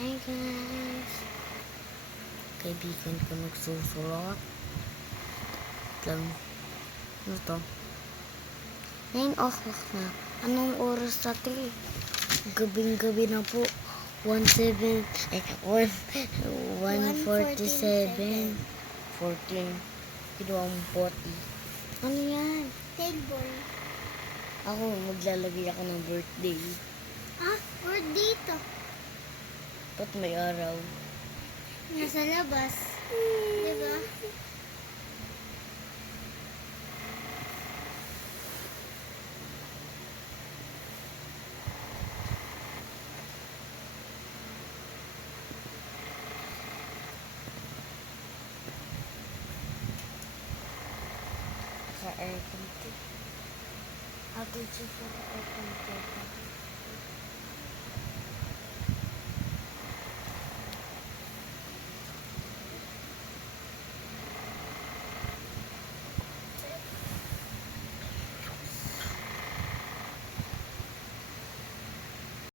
Hi guys! Kaibigan ko nagsusulat. Lang. Ano to? 9 o'clock na. Anong oras na to? Gabing-gabi na po. 1:47. 14. Kinuha ang 40. Ano yan? Table. Ako, maglalagay ako ng birthday. Ah, birthday to. Ba't may araw? Nasa labas. Diba? Sa aircon to. How did you sa aircon to?